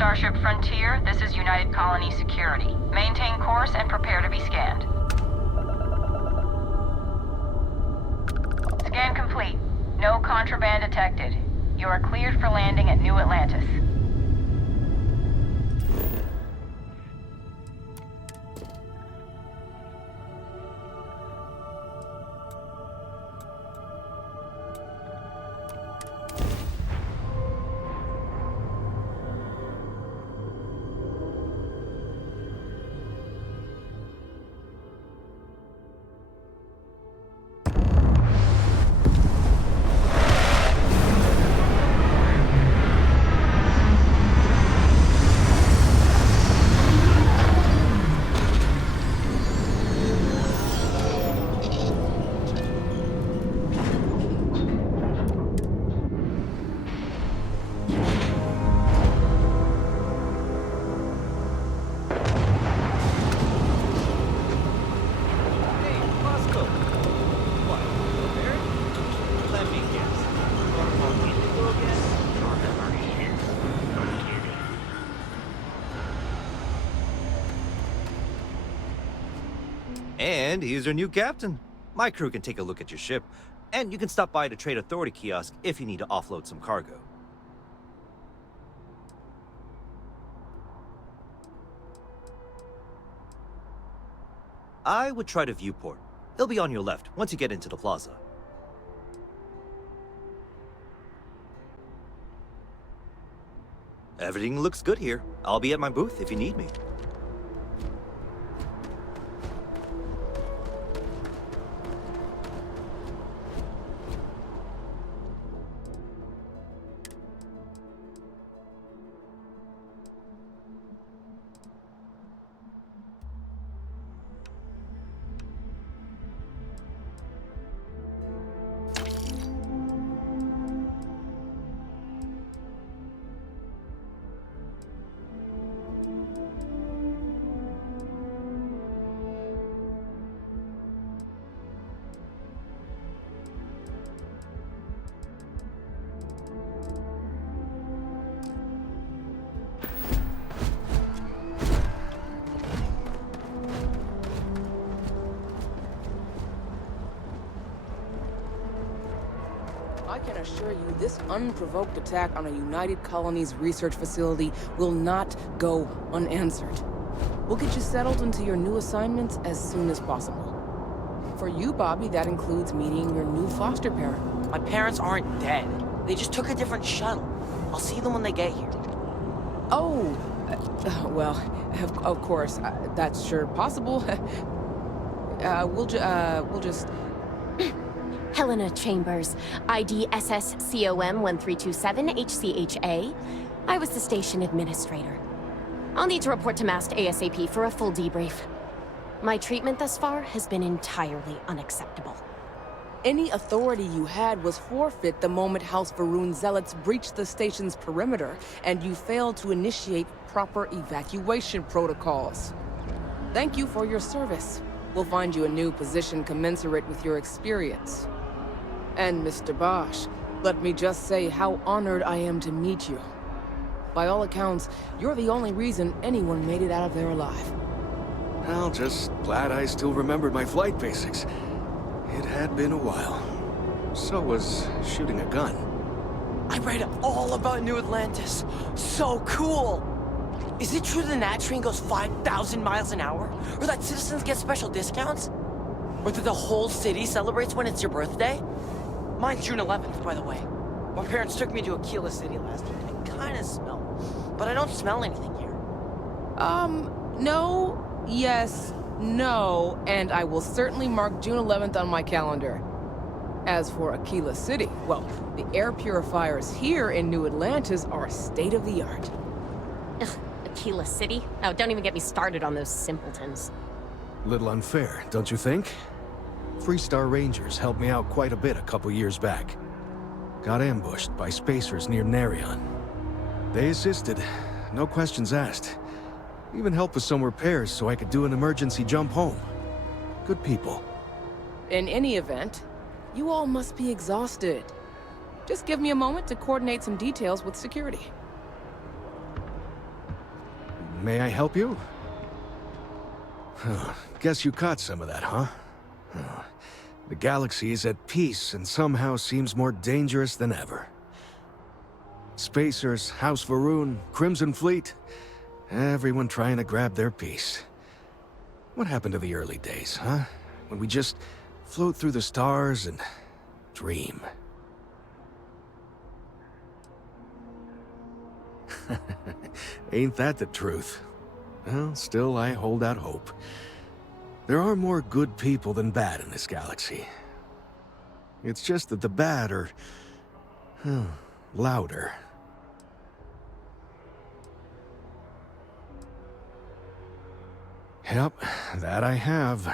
Starship Frontier, this is United Colony Security. Maintain course and prepare to be scanned. Scan complete. No contraband detected. You are cleared for landing at New Atlantis. And he's your new captain. My crew can take a look at your ship, and you can stop by the Trade Authority kiosk if you need to offload some cargo. I would try the viewport. It'll be on your left once you get into the plaza. Everything looks good here. I'll be at my booth if you need me. I can assure you this unprovoked attack on a United Colonies research facility will not go unanswered. We'll get you settled into your new assignments as soon as possible. For you, Bobby, that includes meeting your new foster parent. My parents aren't dead. They just took a different shuttle. I'll see them when they get here. Oh, well, of course, that's sure possible. We'll just... Helena Chambers, ID SSCOM 1327 HCHA. I was the station administrator. I'll need to report to MAST ASAP for a full debrief. My treatment thus far has been entirely unacceptable. Any authority you had was forfeit the moment House Varun zealots breached the station's perimeter, and you failed to initiate proper evacuation protocols. Thank you for your service. We'll find you a new position commensurate with your experience. And Mr. Bosch, let me just say how honored I am to meet you. By all accounts, you're the only reason anyone made it out of there alive. Well, just glad I still remembered my flight basics. It had been a while. So was shooting a gun. I read all about New Atlantis. So cool! Is it true the Nat train goes 5,000 miles an hour? Or that citizens get special discounts? Or that the whole city celebrates when it's your birthday? Mine's June 11th, by the way. My parents took me to Aquila City last week. I kinda smell. But I don't smell anything here. No, yes, no, and I will certainly mark June 11th on my calendar. As for Aquila City, well, the air purifiers here in New Atlantis are state-of-the-art. Ugh, Aquila City? Oh, don't even get me started on those simpletons. Little unfair, don't you think? 3-star Rangers helped me out quite a bit a couple years back. Got ambushed by spacers near Narion. They assisted, no questions asked. Even helped with some repairs so I could do an emergency jump home. Good people. In any event, you all must be exhausted. Just give me a moment to coordinate some details with security. May I help you? Guess you caught some of that, huh? The galaxy is at peace and somehow seems more dangerous than ever. Spacers, House Varun, Crimson Fleet, everyone trying to grab their piece. What happened to the early days, huh? When we just float through the stars and dream. Ain't that the truth? Well, still I hold out hope. There are more good people than bad in this galaxy. It's just that the bad are... louder. Yep, that I have.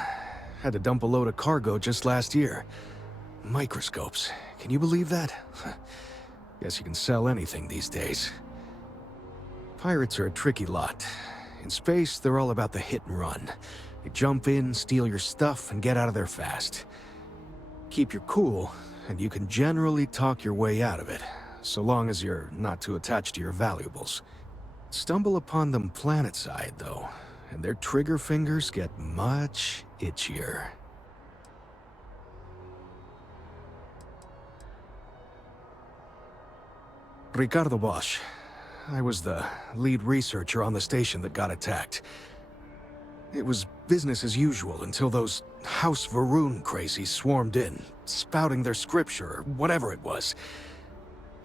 Had to dump a load of cargo just last year. Microscopes. Can you believe that? Guess you can sell anything these days. Pirates are a tricky lot. In space, they're all about the hit and run. They jump in, steal your stuff, and get out of there fast. Keep your cool, and you can generally talk your way out of it, so long as you're not too attached to your valuables. Stumble upon them planetside, though, and their trigger fingers get much itchier. Ricardo Bosch. I was the lead researcher on the station that got attacked. It was business as usual until those House Varun crazies swarmed in, spouting their scripture or whatever it was.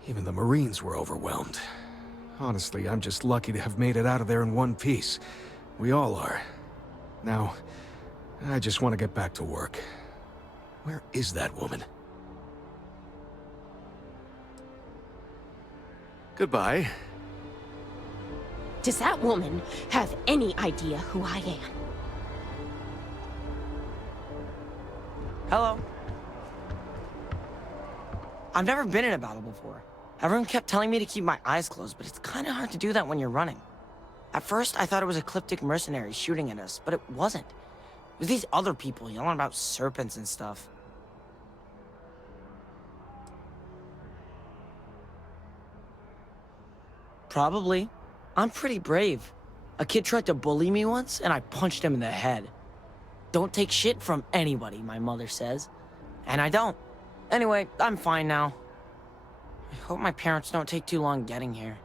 Even the Marines were overwhelmed. Honestly, I'm just lucky to have made it out of there in one piece. We all are. Now, I just want to get back to work. Where is that woman? Goodbye. Does that woman have any idea who I am? Hello. I've never been in a battle before. Everyone kept telling me to keep my eyes closed, but it's kind of hard to do that when you're running. At first, I thought it was ecliptic mercenaries shooting at us, but it wasn't. It was these other people yelling about serpents and stuff. Probably. I'm pretty brave. A kid tried to bully me once, and I punched him in the head. Don't take shit from anybody, my mother says. And I don't. Anyway, I'm fine now. I hope my parents don't take too long getting here.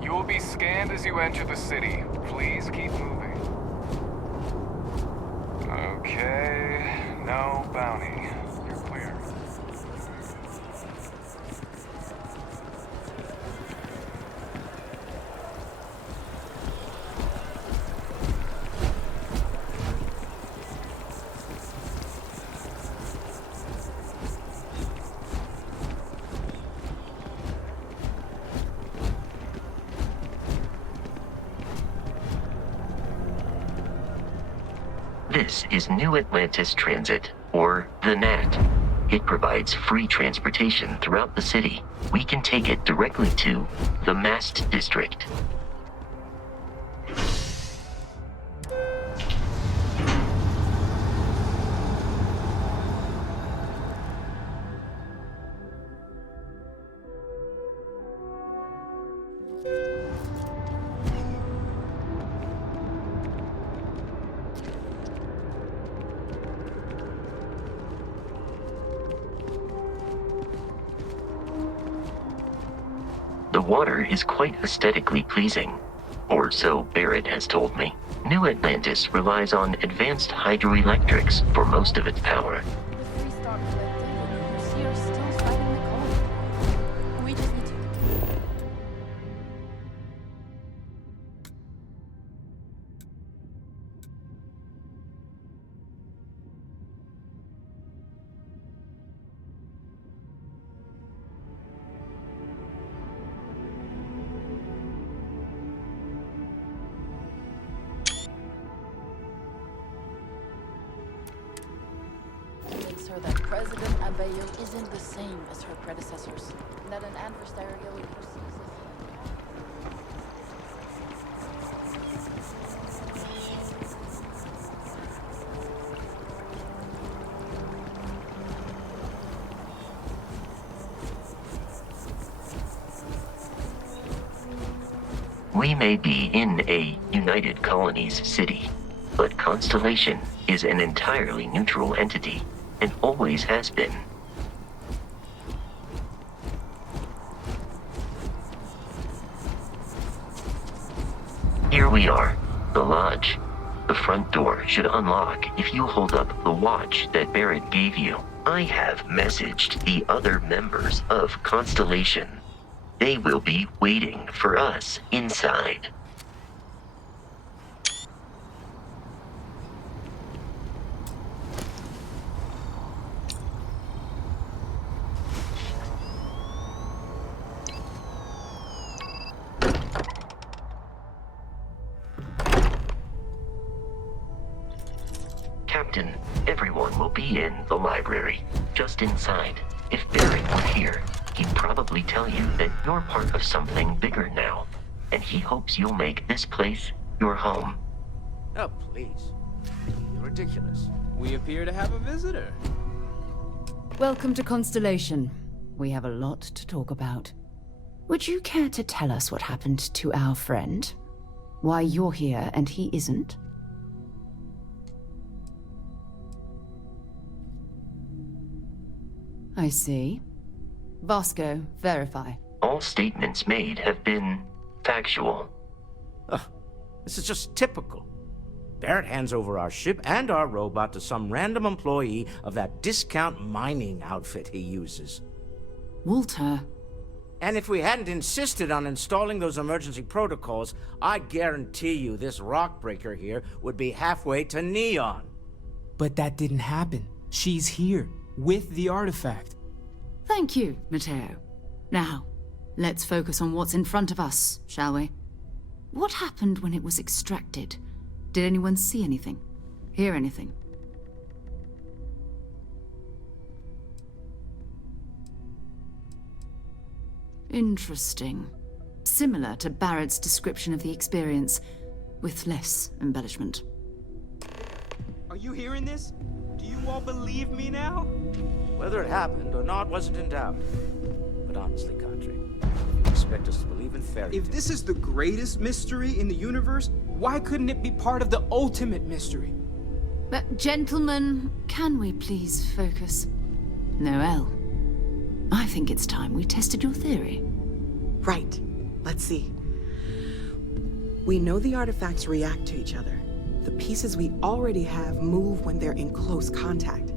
You will be scanned as you enter the city. Please keep moving. Okay, no bounty. You're clear. This is New Atlantis Transit, or the NAT. It provides free transportation throughout the city. We can take it directly to the Mast District. The water is quite aesthetically pleasing, or so Barrett has told me. New Atlantis relies on advanced hydroelectrics for most of its power. The Free Star Collective, you see, are still fighting the cold. We just need to... Convince her that President Abeyo isn't the same as her predecessors, and that an adversarial perceives as... We may be in a United Colonies city, but Constellation is an entirely neutral entity, and always has been. Here we are, the lodge. The front door should unlock if you hold up the watch that Barrett gave you. I have messaged the other members of Constellation. They will be waiting for us inside. Captain, everyone will be in the library, just inside. If Barrett were here, he'd probably tell you that you're part of something bigger now, and he hopes you'll make this place your home. Oh, please. You're ridiculous. We appear to have a visitor. Welcome to Constellation. We have a lot to talk about. Would you care to tell us what happened to our friend? Why you're here and he isn't? I see. Vasco, verify. All statements made have been factual. Ugh, this is just typical. Barrett hands over our ship and our robot to some random employee of that discount mining outfit he uses. Walter. And if we hadn't insisted on installing those emergency protocols, I guarantee you this rock breaker here would be halfway to Neon. But that didn't happen. She's here, with the artifact. Thank you, Matteo. Now, let's focus on what's in front of us, shall we? What happened when it was extracted? Did anyone see anything? Hear anything? Interesting. Similar to Barrett's description of the experience, with less embellishment. Are you hearing this? Do you all believe me now? Whether it happened or not wasn't in doubt. But honestly, Country, you expect us to believe in fairy tales? If this is the greatest mystery in the universe, why couldn't it be part of the ultimate mystery? But gentlemen, can we please focus? Noel, I think it's time we tested your theory. Right. Let's see. We know the artifacts react to each other. The pieces we already have move when they're in close contact.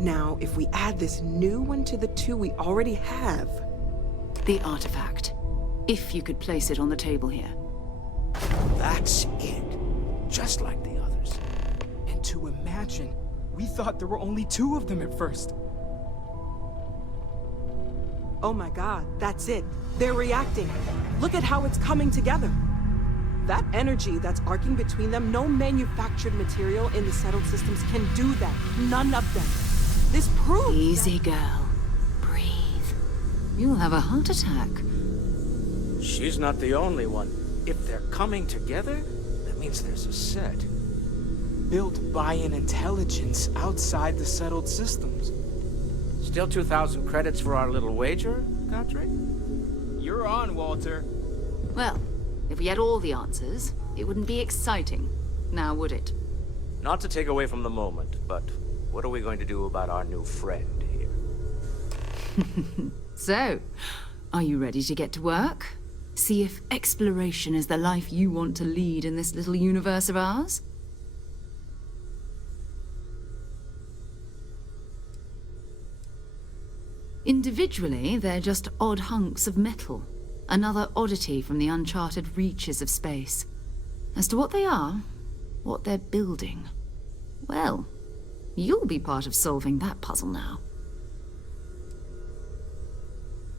Now, if we add this new one to the two we already have... The artifact. If you could place it on the table here. That's it. Just like the others. And to imagine, we thought there were only 2 of them at first. Oh my god, that's it. They're reacting. Look at how it's coming together. That energy that's arcing between them, no manufactured material in the settled systems can do that. None of them. This proves Easy, girl. Breathe. You'll have a heart attack. She's not the only one. If they're coming together, that means there's a set. Built by an intelligence outside the settled systems. Still 2,000 credits for our little wager, Country? You're on, Walter. Well, if we had all the answers, it wouldn't be exciting. Now, would it? Not to take away from the moment, but what are we going to do about our new friend here? So, are you ready to get to work? See if exploration is the life you want to lead in this little universe of ours? Individually, they're just odd hunks of metal. Another oddity from the uncharted reaches of space. As to what they are, what they're building, well, you'll be part of solving that puzzle now.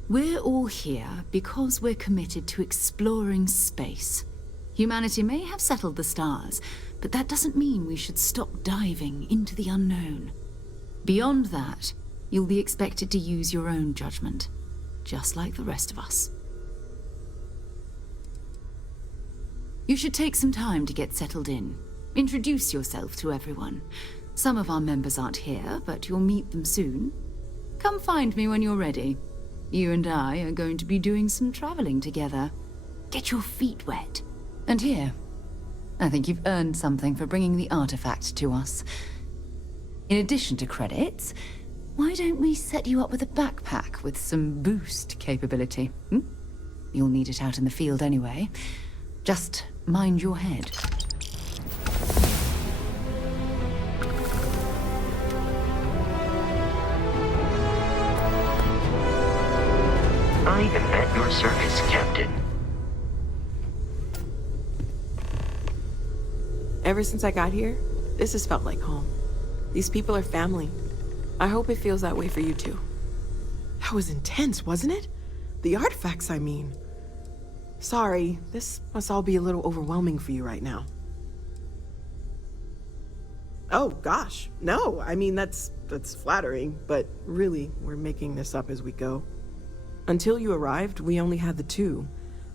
We're all here because we're committed to exploring space. Humanity may have settled the stars, but that doesn't mean we should stop diving into the unknown. Beyond that, you'll be expected to use your own judgment, just like the rest of us. You should take some time to get settled in. Introduce yourself to everyone. Some of our members aren't here, but you'll meet them soon. Come find me when you're ready. You and I are going to be doing some traveling together. Get your feet wet. And here, I think you've earned something for bringing the artifact to us. In addition to credits, why don't we set you up with a backpack with some boost capability? You'll need it out in the field anyway. Just mind your head. I am at your service, Captain. Ever since I got here, this has felt like home. These people are family. I hope it feels that way for you too. That was intense, wasn't it? The artifacts, I mean. Sorry, this must all be a little overwhelming for you right now. Oh gosh, no, I mean that's flattering, but really, we're making this up as we go. Until you arrived, we only had the two,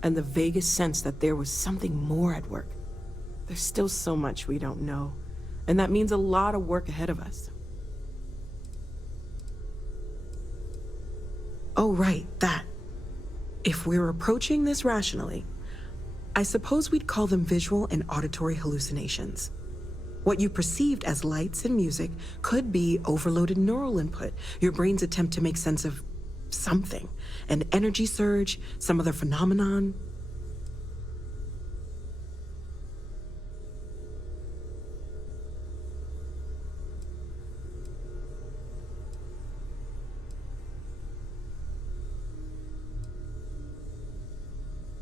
and the vaguest sense that there was something more at work. There's still so much we don't know, and that means a lot of work ahead of us. Oh, right, that. If we're approaching this rationally, I suppose we'd call them visual and auditory hallucinations. What you perceived as lights and music could be overloaded neural input, your brain's attempt to make sense of something, an energy surge, some other phenomenon.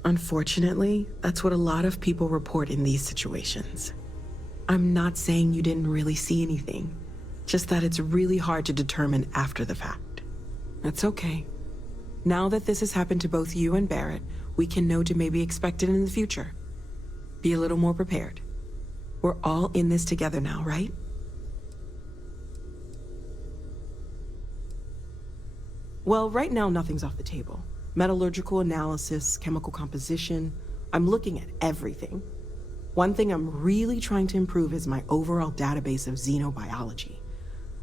Unfortunately, that's what a lot of people report in these situations. I'm not saying you didn't really see anything, just that it's really hard to determine after the fact. That's okay. Now that this has happened to both you and Barrett, we can know to maybe expect it in the future. Be a little more prepared. We're all in this together now, right? Well, right now nothing's off the table. Metallurgical analysis, chemical composition. I'm looking at everything. One thing I'm really trying to improve is my overall database of xenobiology.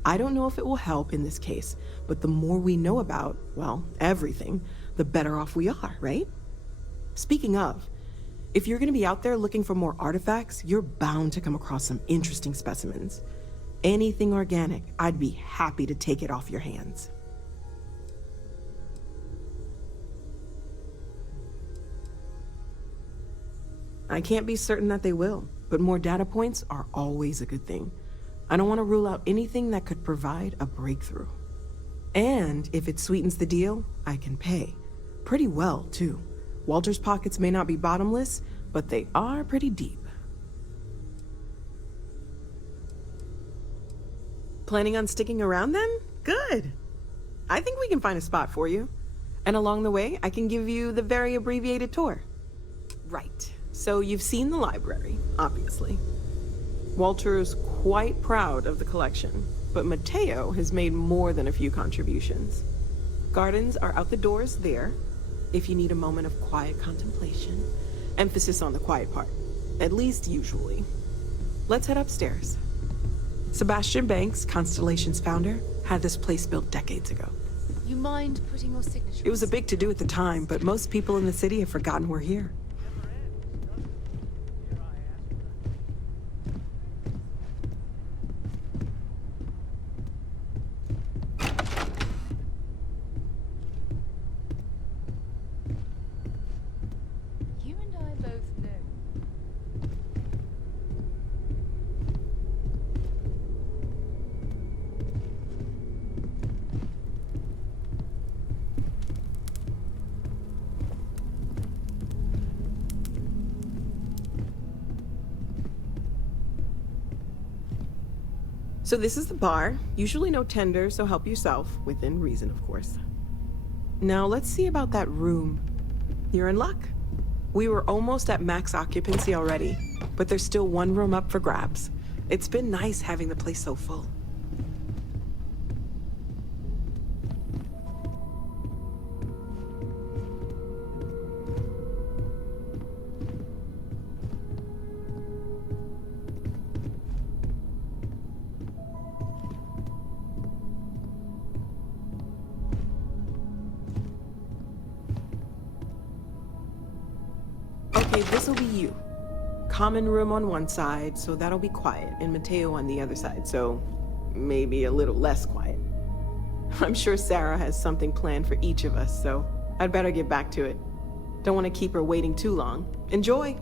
I don't know if it will help in this case, but the more we know about, well, everything, the better off we are, right? Speaking of, if you're gonna be out there looking for more artifacts, you're bound to come across some interesting specimens. Anything organic, I'd be happy to take it off your hands. I can't be certain that they will, but more data points are always a good thing. I don't want to rule out anything that could provide a breakthrough. And if it sweetens the deal, I can pay. Pretty well, too. Walter's pockets may not be bottomless, but they are pretty deep. Planning on sticking around then? Good. I think we can find a spot for you. And along the way, I can give you the very abbreviated tour. Right. So you've seen the library, obviously. Walter is quite proud of the collection, but Mateo has made more than a few contributions. Gardens are out the doors there, if you need a moment of quiet contemplation. Emphasis on the quiet part, at least usually. Let's head upstairs. Sebastian Banks, Constellation's founder, had this place built decades ago. You mind putting your signature? It was a big to-do at the time, but most people in the city have forgotten we're here. So this is the bar. Usually no tender, so help yourself, within reason, of course. Now let's see about that room. You're in luck. We were almost at max occupancy already, but there's still one room up for grabs. It's been nice having the place so full. Okay, this'll be you. Common room on one side, so that'll be quiet, and Mateo on the other side, so maybe a little less quiet. I'm sure Sarah has something planned for each of us, so I'd better get back to it. Don't want to keep her waiting too long. Enjoy!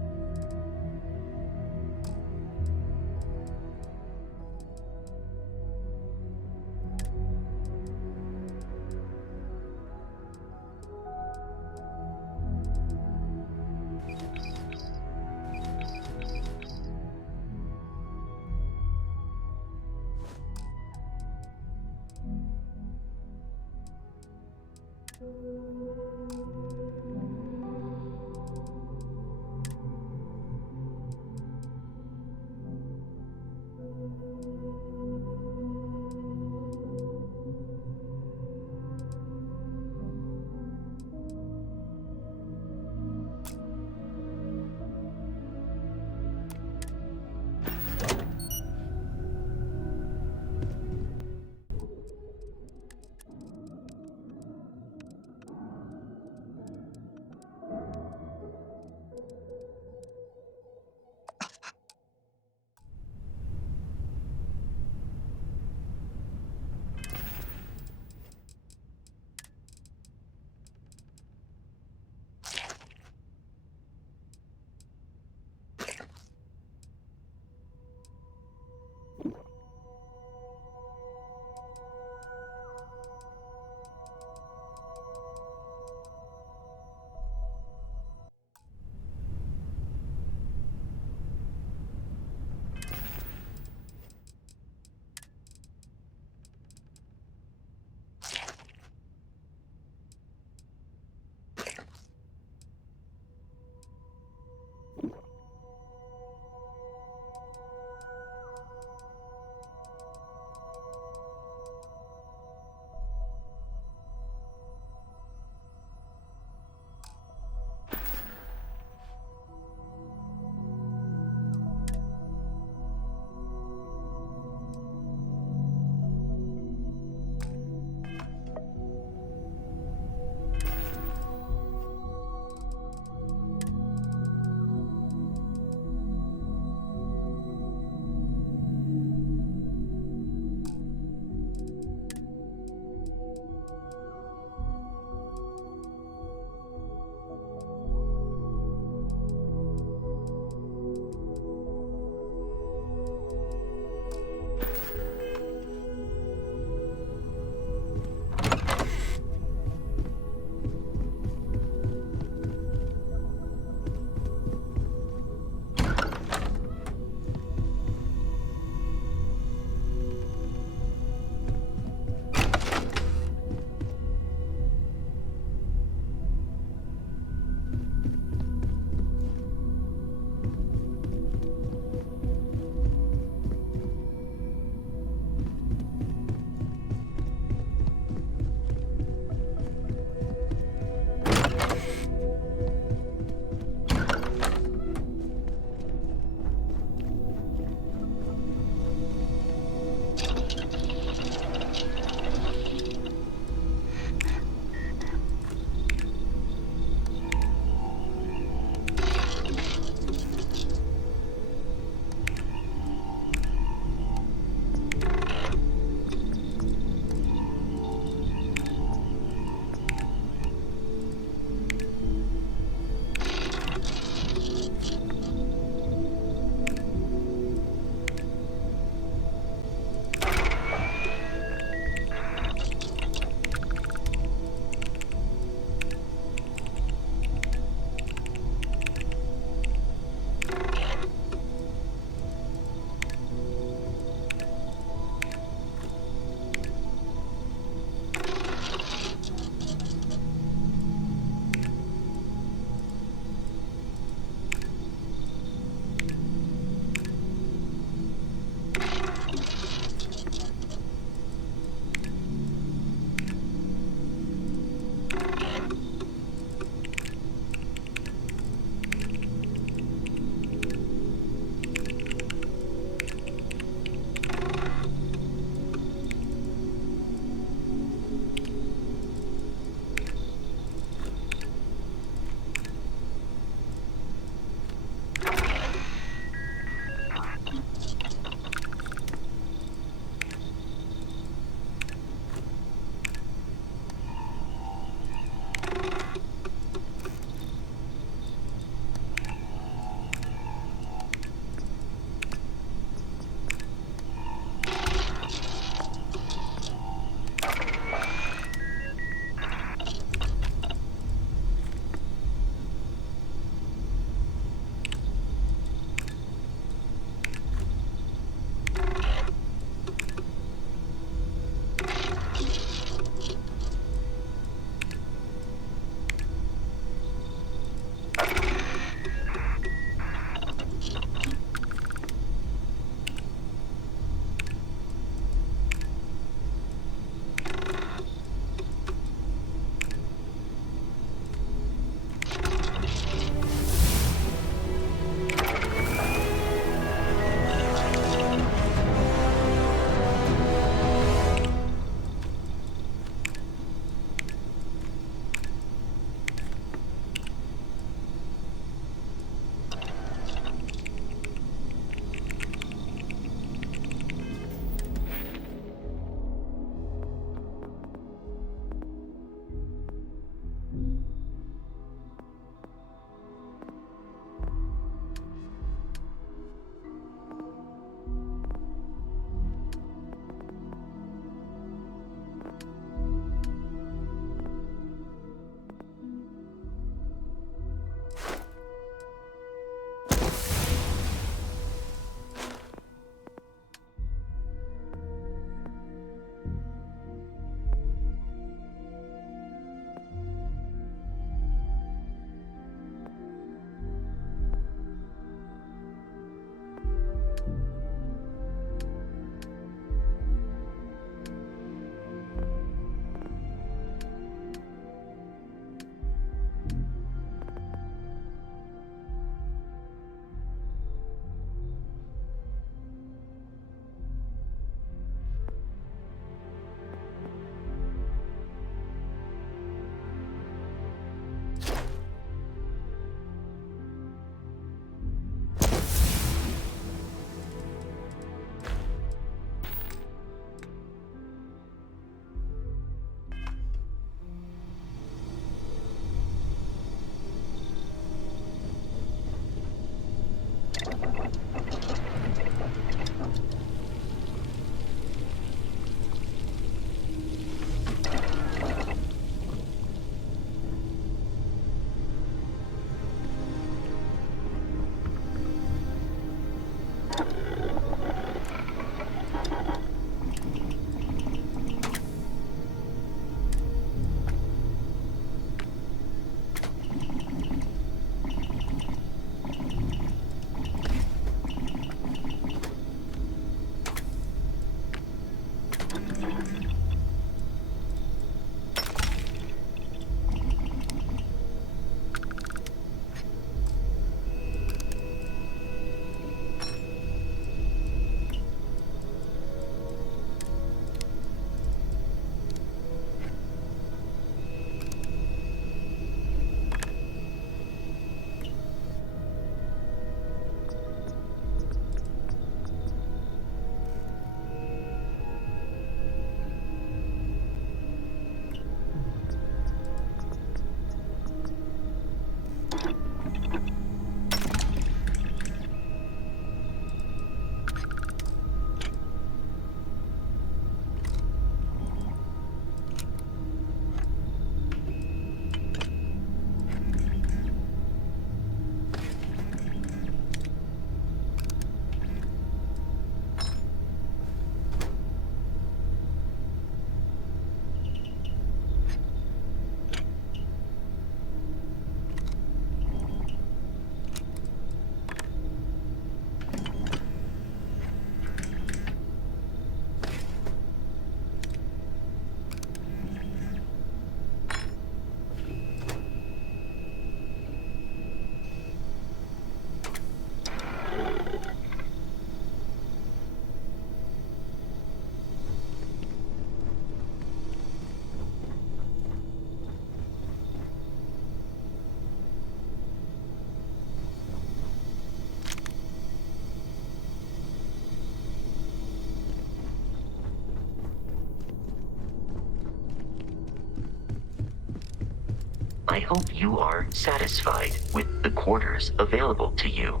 I hope you are satisfied with the quarters available to you.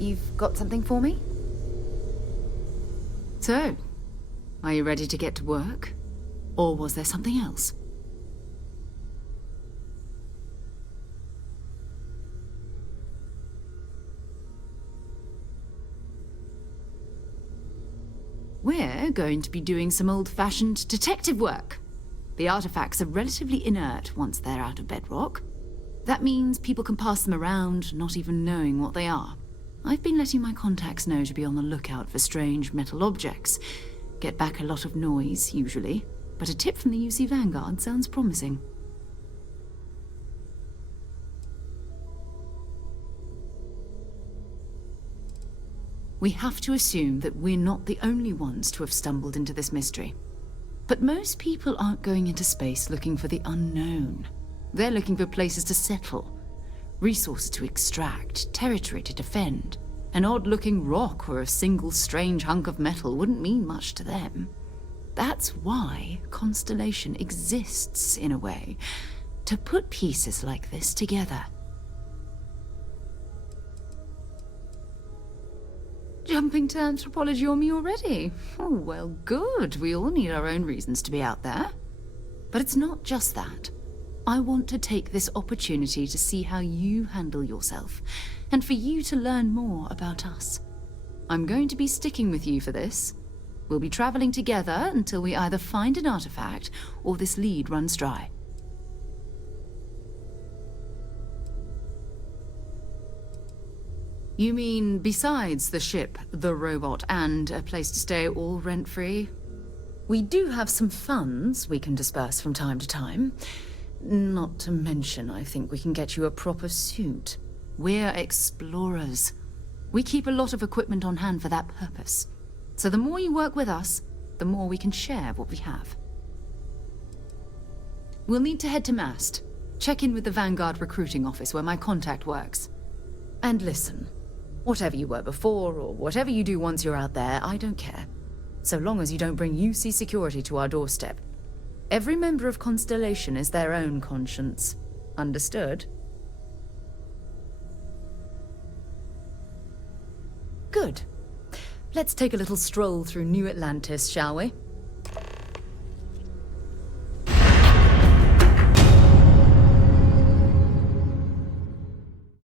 You've got something for me? So, are you ready to get to work? Or was there something else? We're going to be doing some old-fashioned detective work. The artifacts are relatively inert once they're out of bedrock. That means people can pass them around, not even knowing what they are. I've been letting my contacts know to be on the lookout for strange metal objects. Get back a lot of noise, usually, but a tip from the UC Vanguard sounds promising. We have to assume that we're not the only ones to have stumbled into this mystery. But most people aren't going into space looking for the unknown. They're looking for places to settle, resources to extract, territory to defend. An odd-looking rock or a single strange hunk of metal wouldn't mean much to them. That's why Constellation exists, in a way, to put pieces like this together. Jumping to anthropology on me already? Oh, well, good. We all need our own reasons to be out there. But it's not just that. I want to take this opportunity to see how you handle yourself, and for you to learn more about us. I'm going to be sticking with you for this. We'll be traveling together until we either find an artifact or this lead runs dry. You mean besides the ship, the robot, and a place to stay all rent-free? We do have some funds we can disperse from time to time. Not to mention, I think we can get you a proper suit. We're explorers. We keep a lot of equipment on hand for that purpose. So the more you work with us, the more we can share what we have. We'll need to head to Mast. Check in with the Vanguard recruiting office where my contact works. And listen, whatever you were before, or whatever you do once you're out there, I don't care. So long as you don't bring UC security to our doorstep. Every member of Constellation is their own conscience. Understood? Good. Let's take a little stroll through New Atlantis, shall we?